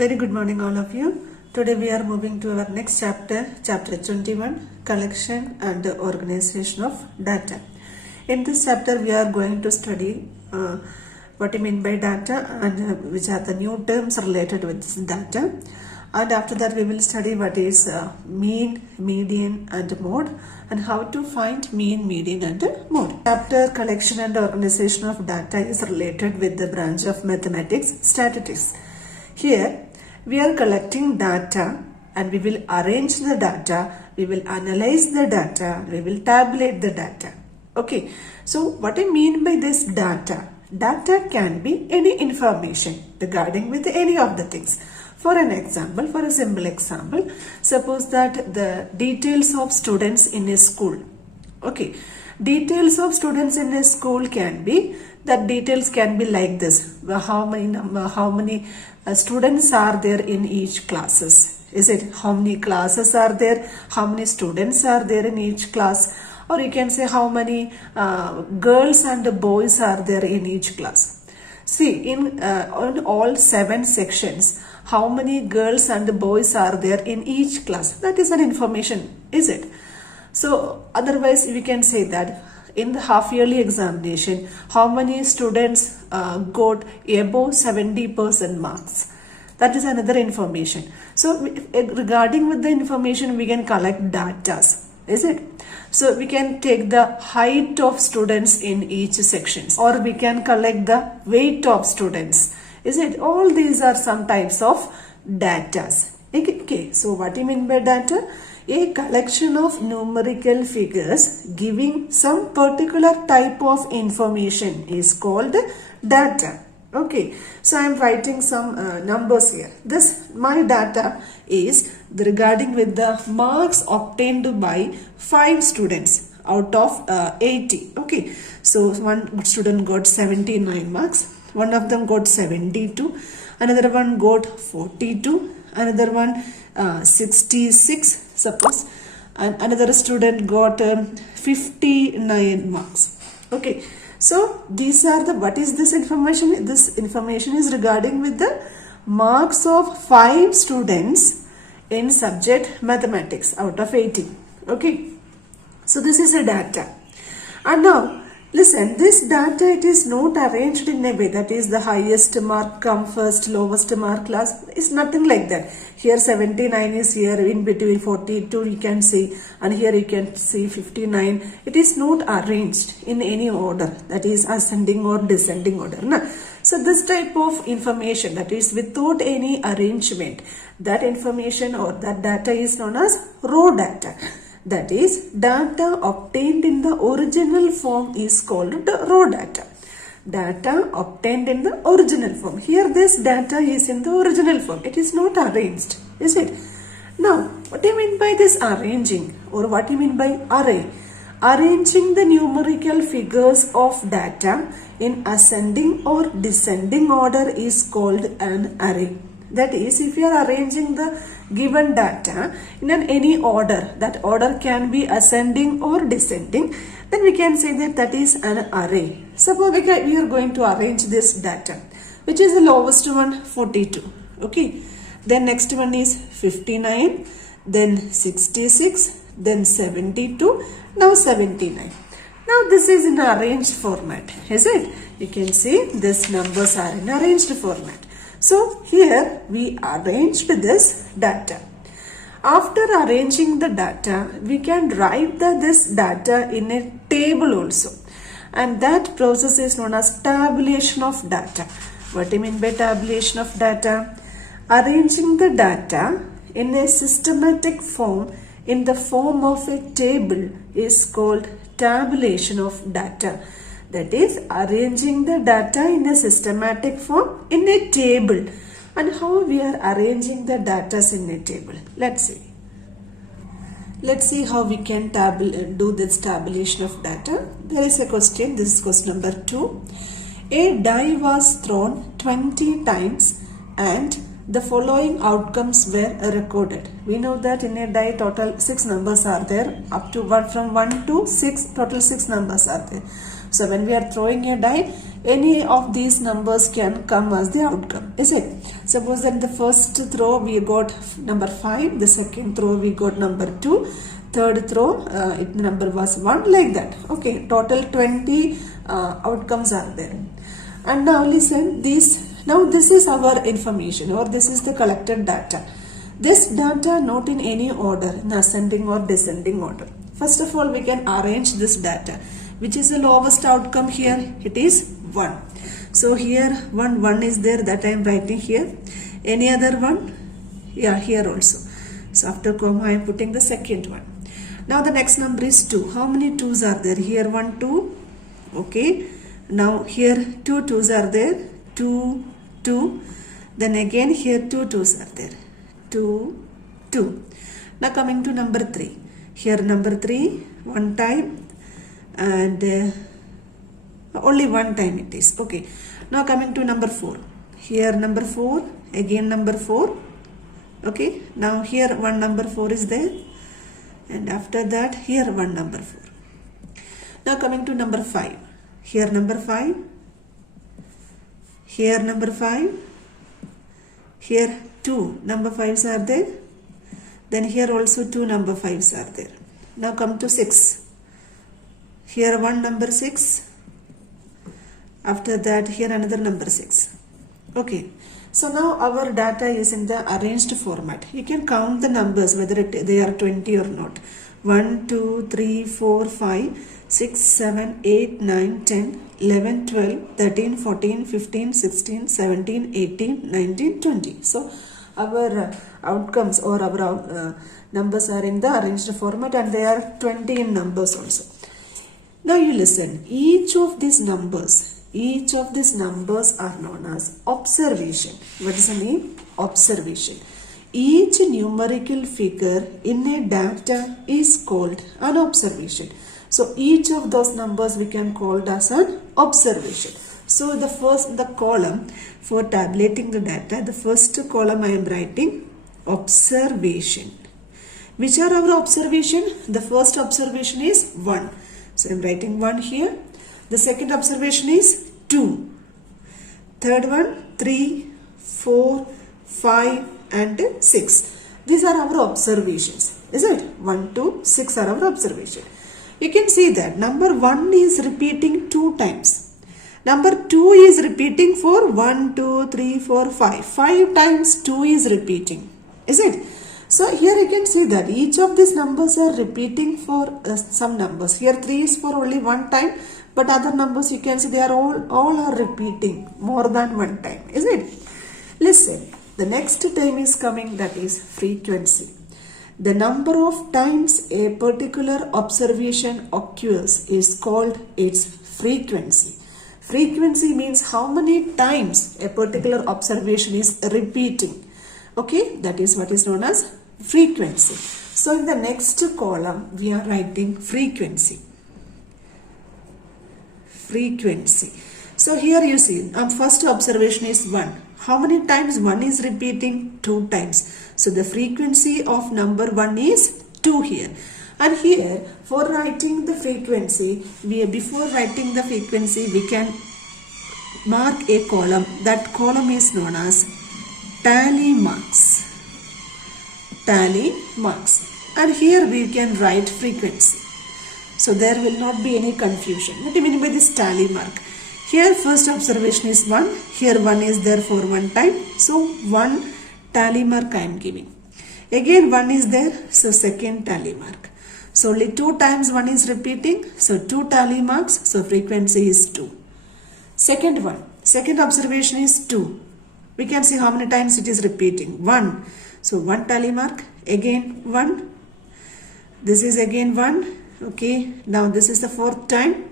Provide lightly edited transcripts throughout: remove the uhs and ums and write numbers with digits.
Very good morning all of you. Today we are moving to our next chapter, chapter 21, collection and organization of data. In this chapter we are going to study what you mean by data and which are the new terms related with this data. And after that we will study what is mean, median and mode and how to find mean, median and mode. Chapter collection and organization of data is related with the branch of mathematics, statistics. Here we are collecting data and we will arrange the data, we will analyze the data, we will tabulate the data. Okay, so what I mean by this data? Data can be any information regarding with any of the things. For an example, for a simple example, suppose that the details of students in a school. Okay, details of students in a school can be, that details can be like this. How many students are there in each classes? Is it how many classes are there? How many students are there in each class? Or you can say how many girls and boys are there in each class. See, in all 7 sections, how many girls and boys are there in each class? That is an information, is it? So otherwise we can say that in the half yearly examination, how many students got above 70% marks? That is another information. So regarding with the information, we can collect data, is it? So we can take the height of students in each section, or we can collect the weight of students, is it? All these are some types of data. Okay, so what do you mean by data? A collection of numerical figures giving some particular type of information is called data. Okay, so I am writing some numbers here. This my data is regarding with the marks obtained by 5 students out of 80. Okay, so one student got 79 marks, one of them got 72, another one got 42, another one 66 suppose, and another student got 59 marks. Okay, so these are the, what is this information? This information is regarding with the marks of 5 students in subject mathematics out of 80. Okay, so this is a data. And now listen, this data, it is not arranged in a way that is the highest mark come first, lowest mark last. It's nothing like that. Here 79 is here, in between 42 you can see, and here you can see 59. It is not arranged in any order, that is ascending or descending order. No? So this type of information, that is without any arrangement, that information or that data is known as raw data. That is, data obtained in the original form is called raw data. Data obtained in the original form. Here this data is in the original form. It is not arranged, is it? Now, what do you mean by this arranging, or what do you mean by array? Arranging the numerical figures of data in ascending or descending order is called an array. That is, if you are arranging the given data in any order, that order can be ascending or descending, then we can say that that is an array. Suppose we are going to arrange this data, which is the lowest one, 42. Okay, then next one is 59, then 66, then 72, now 79. Now this is in arranged format, is it? You can see these numbers are in arranged format. So here we arranged this data. After arranging the data, we can write this data in a table also. And that process is known as tabulation of data. What do you mean by tabulation of data? Arranging the data in a systematic form in the form of a table is called tabulation of data. That is, arranging the data in a systematic form in a table. And how we are arranging the data in a table? Let's see. Let's see how we can do this tabulation of data. There is a question. This is question number 2. A die was thrown 20 times and the following outcomes were recorded. We know that in a die total 6 numbers are there. Up to from 1 to 6, total 6 numbers are there. So when we are throwing a die, any of these numbers can come as the outcome, is it? Suppose that in the first row we got number 5, the second row we got number 2, third row number was 1, like that. Okay, total 20 outcomes are there. And now listen, this is our information, or this is the collected data. This data not in any order, in ascending or descending order. First of all, we can arrange this data. Which is the lowest outcome here? It is 1. So here 1 is there, that I am writing here. Any other one? Yeah, here also. So after comma I am putting the second one. Now the next number is 2. How many 2's are there? Here 1, 2. Okay. Now here 2 2's are there. 2, 2. Then again here 2 2's are there. 2, 2. Now coming to number 3. Here number 3, 1 time. And only 1 time it is. Okay. Now coming to number 4. Here number 4, again number 4. Okay. Now here one number 4 is there. And after that here one number 4. Now coming to number 5. Here number 5. Here number 5. Here 2 number 5's are there. Then here also 2 number 5's are there. Now come to 6. Here one number 6. After that here another number 6. Okay. So now our data is in the arranged format. You can count the numbers whether they are 20 or not. 1, 2, 3, 4, 5, 6, 7, 8, 9, 10, 11, 12, 13, 14, 15, 16, 17, 18, 19, 20. So our outcomes or our numbers are in the arranged format, and they are 20 in numbers also. Now you listen, each of these numbers are known as observation. What is the name? Observation. Each numerical figure in a data is called an observation. So each of those numbers we can call as an observation. So the column for tabulating the data, the first column I am writing observation. Which are our observation? The first observation is 1. So I am writing 1 here. The second observation is 2. Third one 3, 4, 5 and 6. These are our observations. Is it? 1, 2, 6 are our observation. You can see that number 1 is repeating 2 times. Number 2 is repeating for 1, 2, 3, 4, 5. 5 times 2 is repeating. Is it? So here you can see that each of these numbers are repeating for some numbers. Here 3 is for only 1 time, but other numbers you can see they are all are repeating more than 1 time. Is it? Listen, the next term is coming, that is frequency. The number of times a particular observation occurs is called its frequency. Frequency means how many times a particular observation is repeating. Okay, that is what is known as frequency. So in the next column we are writing frequency. Frequency. So here you see first observation is 1. How many times 1 is repeating? 2 times. So the frequency of number 1 is 2 here. And here for writing the frequency, before writing the frequency we can mark a column. That column is known as tally marks. Tally marks. And here we can write frequency. So there will not be any confusion. What do you mean by this tally mark? Here first observation is 1. Here 1 is there for 1 time. So 1 tally mark I am giving. Again 1 is there. So second tally mark. So only 2 times 1 is repeating. So 2 tally marks. So frequency is 2. Second one. Second observation is 2. We can see how many times it is repeating. 1. So 1 tally mark. Again 1. This is again 1. Okay. Now this is the 4th time.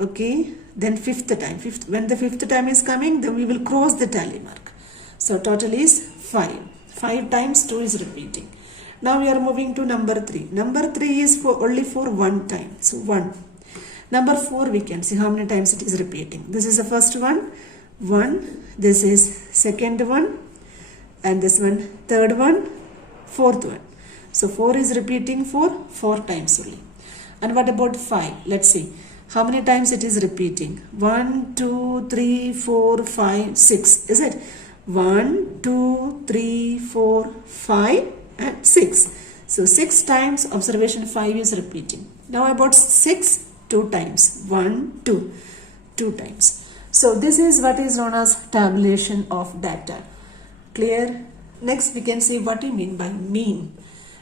Okay. Then 5th time. When the 5th time is coming, then we will cross the tally mark. So total is 5. 5 times 2 is repeating. Now we are moving to number 3. Number 3 is only for 1 time. So 1. Number 4 we can see how many times it is repeating. This is the first one. 1. This is second one. And this one third one. Fourth one. So 4 is repeating for 4 times only. And what about 5? Let's see. How many times it is repeating? 1, 2, 3, 4, 5, 6. Is it? 1, 2, 3, 4, 5 and 6. So 6 times observation 5 is repeating. Now about 6 2 times. 1, 2. 2 times. So this is what is known as tabulation of data. Clear? Next we can see what we mean by mean.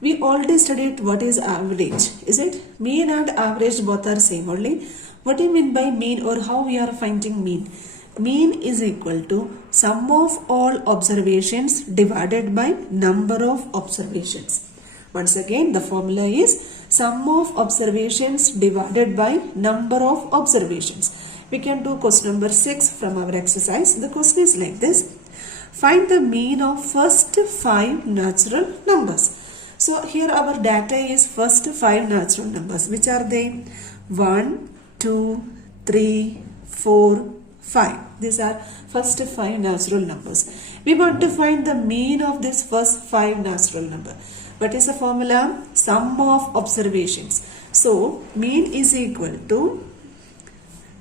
We already studied what is average. Is it? Mean and average both are same only. What do you mean by mean or how we are finding mean? Mean is equal to sum of all observations divided by number of observations. Once again the formula is sum of observations divided by number of observations. We can do question number 6 from our exercise. The question is like this. Find the mean of first 5 natural numbers. So here our data is first 5 natural numbers. Which are they? 1, 2, 3, 4, 5. These are first 5 natural numbers. We want to find the mean of this first 5 natural number. What is the formula? Sum of observations. So mean is equal to,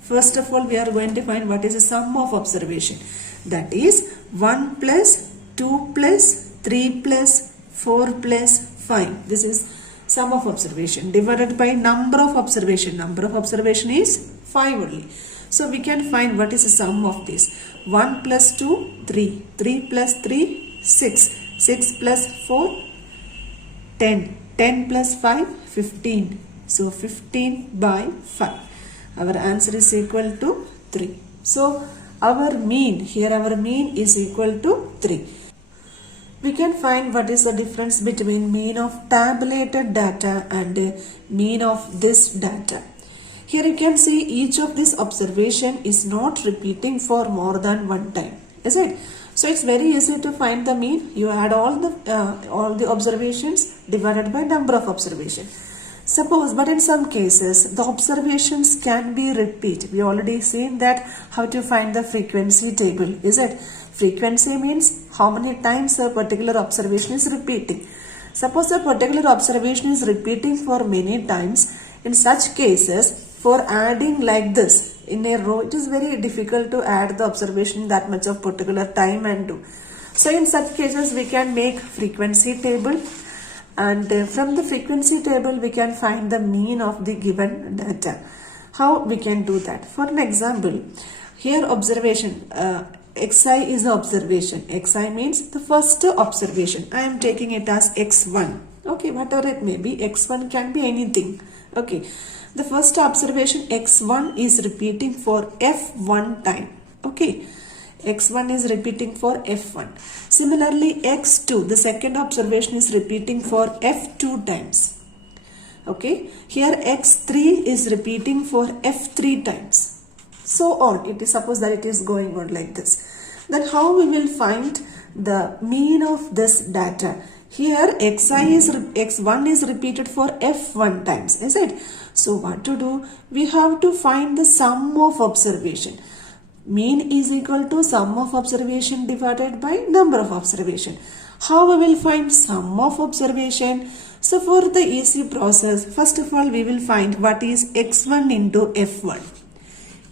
first of all we are going to find what is the sum of observation. That is 1 plus 2 plus 3 plus 4 plus 5. This is sum of observation divided by number of observation. Number of observation is 5 only. So we can find what is the sum of this. 1 plus 2, 3. 3 plus 3, 6. 6 plus 4, 10. 10 plus 5, 15. So 15 by 5. Our answer is equal to 3. So our mean, here our mean is equal to 3. We can find what is the difference between mean of tabulated data and mean of this data. Here you can see each of this observation is not repeating for more than one time. Is it? So it's very easy to find the mean. You add all the observations divided by number of observation. Suppose, but in some cases the observations can be repeat. We already seen that how to find the frequency table. Is it? Frequency means how many times a particular observation is repeating. Suppose a particular observation is repeating for many times. In such cases, for adding like this in a row, it is very difficult to add the observation that much of particular time and do. So in such cases, we can make frequency table, and from the frequency table, we can find the mean of the given data. How we can do that? For an example, here observation, xi is the observation. Xi means the first observation. I am taking it as x1. Okay, whatever it may be, x1 can be anything. Okay, the first observation x1 is repeating for f1 time. Okay, x1 is repeating for f1. Similarly, x2, the second observation is repeating for f2 times. Okay, here x3 is repeating for f3 times. So on, it is suppose that it is going on like this. Then how we will find the mean of this data? Here x1 is repeated for f1 times, is it? So what to do? We have to find the sum of observation. Mean is equal to sum of observation divided by number of observation. How we will find sum of observation? So for the easy process, first of all we will find what is x1 into f1.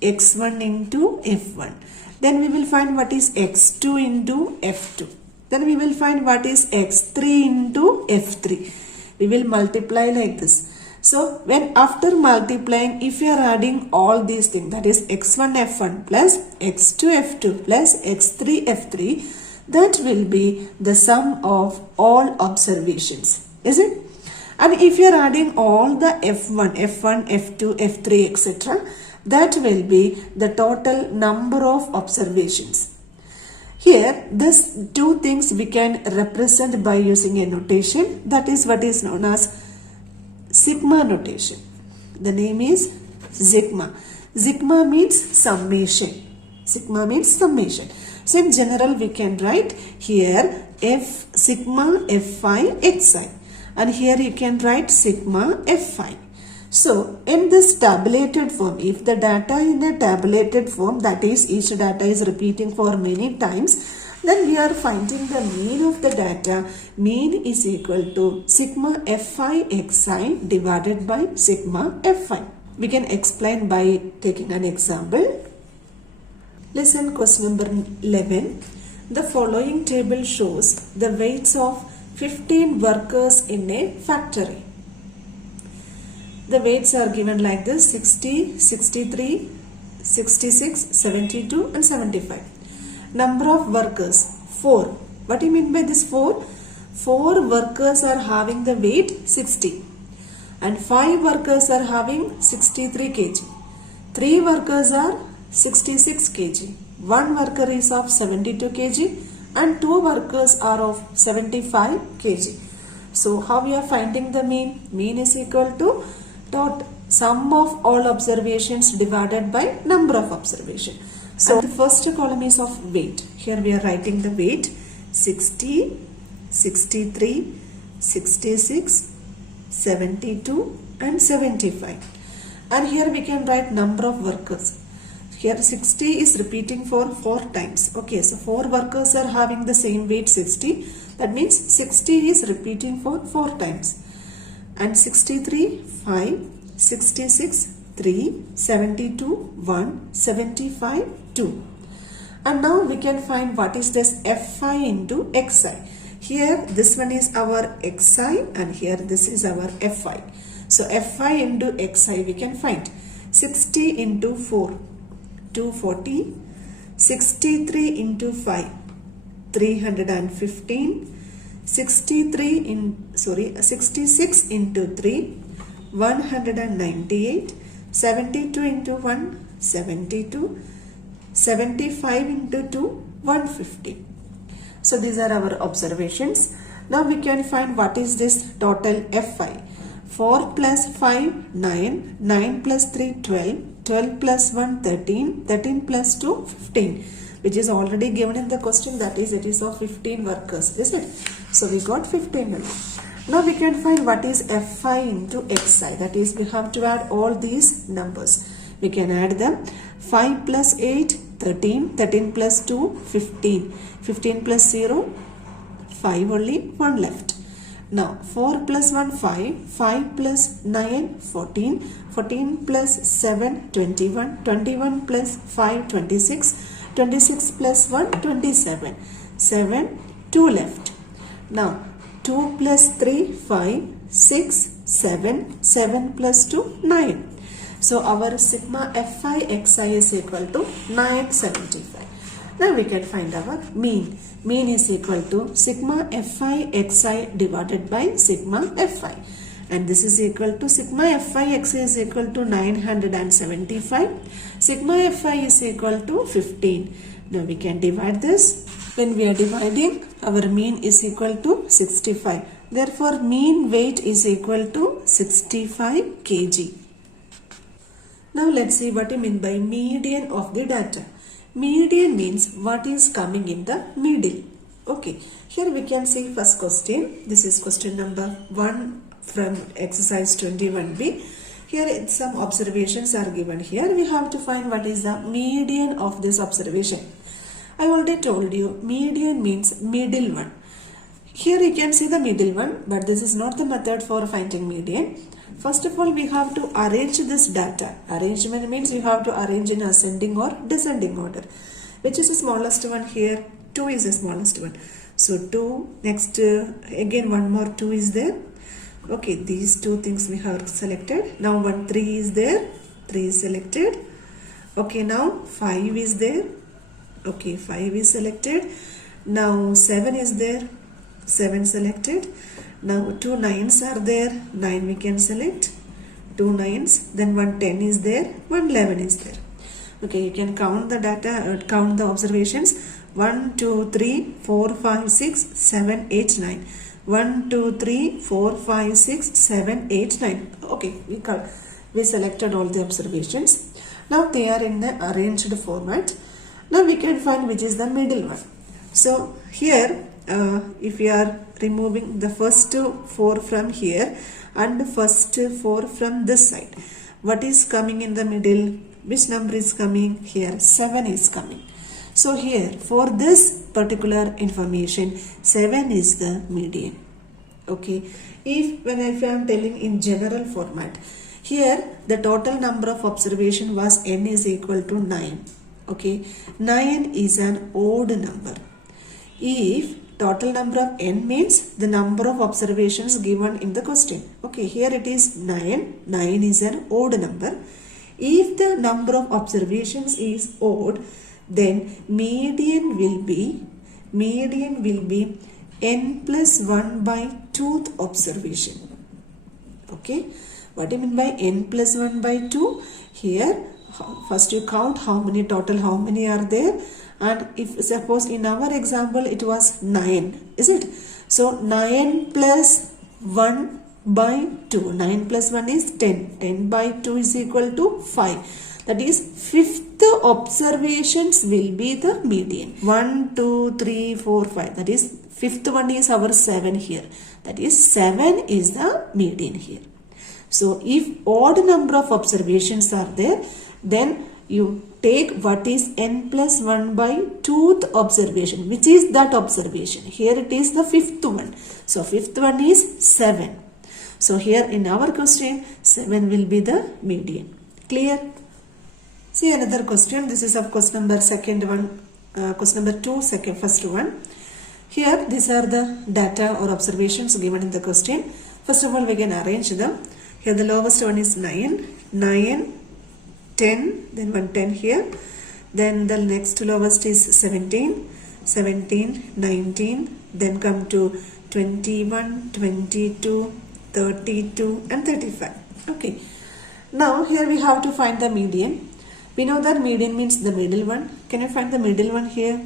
x1 into f1. Then we will find what is x2 into f2. Then we will find what is x3 into f3. We will multiply like this. So when after multiplying, if you are adding all these things, that is x1 f1 plus x2 f2 plus x3 f3, that will be the sum of all observations. Is it? And if you are adding all the f1, f2, f3, etc., that will be the total number of observations. Here, these two things we can represent by using a notation. That is what is known as sigma notation. The name is sigma. Sigma means summation. Sigma means summation. So in general, we can write here f sigma fi xi, and here you can write sigma fi. So in this tabulated form, if the data in a tabulated form, that is each data is repeating for many times, then we are finding the mean of the data. Mean is equal to sigma fi xi divided by sigma fi. We can explain by taking an example. Listen, question number 11. The following table shows the weights of 15 workers in a factory. The weights are given like this: 60, 63, 66, 72 and 75. Number of workers 4. What do you mean by this 4? 4 workers are having the weight 60 and 5 workers are having 63 kg. 3 workers are 66 kg. 1 worker is of 72 kg and 2 workers are of 75 kg. So how we are finding the mean? Mean is equal to sum of all observations divided by number of observation. So the first column is of weight. Here we are writing the weight: 60, 63, 66, 72 and 75. And here we can write number of workers. Here 60 is repeating for 4 times. Okay, so 4 workers are having the same weight 60. That means 60 is repeating for 4 times. And 63, 5, 66, 3, 72, 1, 75, 2. And now we can find what is this Fi into Xi. Here this one is our Xi and here this is our Fi. So Fi into Xi we can find 60 into 4, 240, 63 into 5, 315, 66 into 3, 198, 72 into 1, 72, 75 into 2, 150. So these are our observations. Now we can find what is this total Fi. 4 plus 5, 9, 9 plus 3, 12, 12 plus 1, 13, 13 plus 2, 15, which is already given in the question, that is, it is of 15 workers, is it? So we got 15 only. Now we can find what is Fi into Xi, that is, we have to add all these numbers. We can add them. 5 plus 8, 13, 13 plus 2, 15, 15 plus 0, 5 only, 1 left. Now 4 plus 1, 5, 5 plus 9, 14, 14 plus 7, 21, 21 plus 5, 26, 26 plus 1, 27, 7, 2 left. Now 2 plus 3, 5, 6, 7, 7 plus 2, 9. So our sigma Fi Xi is equal to 975. Now we can find our mean. Mean is equal to sigma Fi Xi divided by sigma Fi. And this is equal to sigma Fi Xi is equal to 975. Sigma Fi is equal to 15. Now we can divide this. When we are dividing, our mean is equal to 65. Therefore, mean weight is equal to 65 kg. Now let's see what I mean by median of the data. Median means what is coming in the middle. Okay, here we can see first question. This is question number 1 from exercise 21b. Here some observations are given here. We have to find what is the median of this observation. I already told you median means middle one. Here you can see the middle one, but this is not the method for finding median. First of all, we have to arrange this data. Arrangement means you have to arrange in ascending or descending order. Which is the smallest one here? 2 is the smallest one. So 2, next again one more 2 is there. Okay, these 2 things we have selected. Now 3 is there. 3 is selected. Okay, now 5 is there. Okay, 5 is selected. Now 7 is there. 7 selected. Now 2 9s are there. 9 we can select. 2 9s. Then 1 10 is there. 1 11 is there. Okay, you can count the data, count the observations. 1, 2, 3, 4, 5, 6, 7, 8, 9. 1, 2, 3, 4, 5, 6, 7, 8, 9. Okay, we selected all the observations. Now they are in the arranged format. Now we can find which is the middle one. So here, if we are removing the first 4 from here and the first 4 from this side, what is coming in the middle? Which number is coming? Here 7 is coming. So here for this particular information, 7 is the median. Okay, if I am telling in general format, here the total number of observation was n is equal to 9. Okay, 9 is an odd number. if total number of n means the number of observations given in the question. Okay, here it is 9. 9 is an odd number. If the number of observations is odd, then median will be n plus 1 by 2th observation. Okay, what do you mean by n plus 1 by 2? Here first you count how many are there, and if suppose in our example it was 9, is it? So 9 plus 1 by 2, 9 plus 1 is 10, 10 by 2 is equal to 5. That is, fifth observations will be the median. 1, 2, 3, 4, 5. That is, fifth one is our 7 here. That is, 7 is the median here. So, if odd number of observations are there, then you take what is n plus 1 by 2th observation. Which is that observation? Here it is the fifth one. So, fifth one is 7. So, here in our question, 7 will be the median. Clear? See another question. This is of course number second one, question number 2, first one. Here these are the data or observations given in the question. First of all, we can arrange them. Here the lowest one is 9, 9, 10, then 1 10 here. Then the next lowest is 17, 17, 19, then come to 21, 22, 32 and 35. Okay. Now here we have to find the median. We know that median means the middle one. Can you find the middle one here?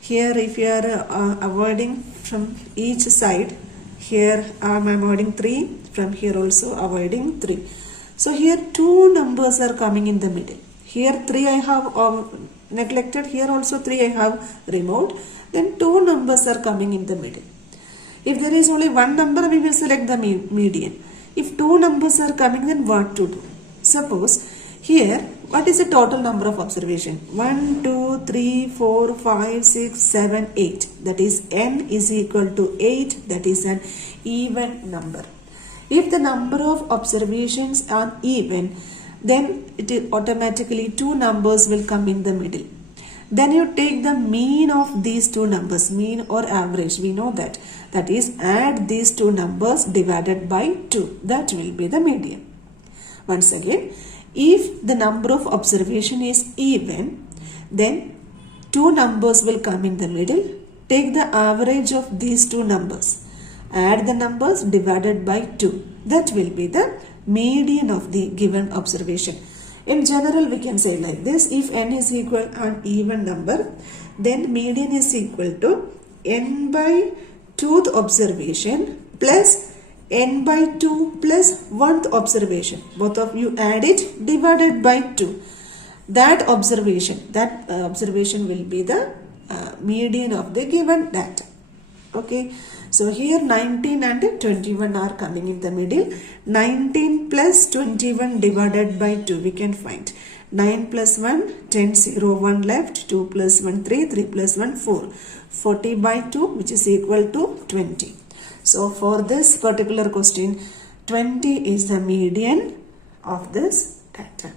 Here if you are avoiding from each side, here I am avoiding 3, from here also avoiding 3. So here 2 numbers are coming in the middle. Here 3 I have neglected, here also 3 I have removed. Then 2 numbers are coming in the middle. If there is only one number, we will select the median. If 2 numbers are coming, then what to do? Suppose here, what is the total number of observation? 1, 2, 3, 4, 5, 6, 7, 8. That is n is equal to 8. That is an even number. If the number of observations are even, then it is automatically 2 numbers will come in the middle. Then you take the mean of these 2 numbers, mean or average. We know that. That is, add these 2 numbers divided by 2. That will be the median. Once again, if the number of observation is even, then 2 numbers will come in the middle. Take the average of these 2 numbers. Add the numbers divided by 2. That will be the median of the given observation. In general, we can say like this. If n is equal to an even number, then median is equal to n by 2th observation plus n by 2 plus 1th observation. Both of you add it, divided by 2. That observation will be the median of the given data. Okay. So here 19 and 21 are coming in the middle. 19 plus 21 divided by 2 we can find. 9 plus 1, 10, 0, 1 left. 2 plus 1, 3, 3 plus 1, 4. 40 by 2 which is equal to 20. So for this particular question, 20 is the median of this data.